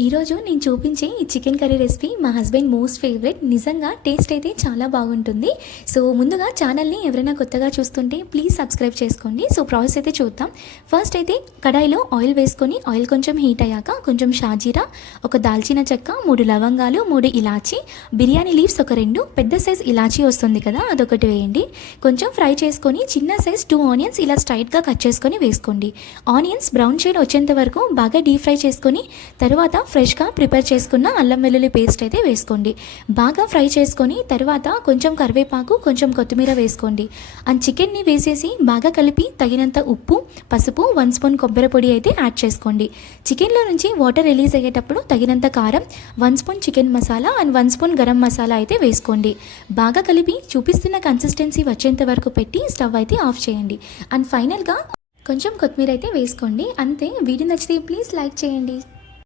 ఈరోజు నేను చూపించే ఈ చికెన్ కర్రీ రెసిపీ మా హస్బెండ్ మోస్ట్ ఫేవరెట్. నిజంగా టేస్ట్ అయితే చాలా బాగుంటుంది. సో ముందుగా ఛానల్ని ఎవరైనా కొత్తగా చూస్తుంటే ప్లీజ్ సబ్స్క్రైబ్ చేసుకోండి. సో ప్రాసెస్ అయితే చూద్దాం. ఫస్ట్ అయితే కడాయిలో ఆయిల్ వేసుకొని ఆయిల్ కొంచెం హీట్ అయ్యాక కొంచెం షాజీరా, ఒక దాల్చిన చెక్క, 3 లవంగాలు, 3 ఇలాచి, బిర్యానీ లీవ్స్ ఒక 2, పెద్ద సైజ్ ఇలాచీ వస్తుంది కదా అదొకటి వేయండి. కొంచెం ఫ్రై చేసుకొని చిన్న సైజ్ 2 ఆనియన్స్ ఇలా స్ట్రైట్గా కట్ చేసుకొని వేసుకోండి. ఆనియన్స్ బ్రౌన్ షేడ్ వచ్చేంత వరకు బాగా డీప్ ఫ్రై చేసుకొని తర్వాత ఫ్రెష్గా ప్రిపేర్ చేసుకున్న అల్లం వెల్లుల్లి పేస్ట్ అయితే వేసుకోండి. బాగా ఫ్రై చేసుకొని తర్వాత కొంచెం కరివేపాకు, కొంచెం కొత్తిమీర వేసుకోండి. అండ్ చికెన్ని వేసేసి బాగా కలిపి తగినంత ఉప్పు, పసుపు, 1 స్పూన్ కొబ్బరి పొడి అయితే యాడ్ చేసుకోండి. చికెన్లో నుంచి వాటర్ రిలీజ్ అయ్యేటప్పుడు తగినంత కారం, 1 spoon chicken masala and 1 spoon garam masala అయితే వేసుకోండి. బాగా కలిపి చూపిస్తున్న కన్సిస్టెన్సీ వచ్చేంత వరకు పెట్టి స్టవ్ అయితే ఆఫ్ చేయండి. అండ్ ఫైనల్గా కొంచెం కొత్తిమీర అయితే వేసుకోండి. అంతే. వీడియో నచ్చితే ప్లీజ్ లైక్ చేయండి.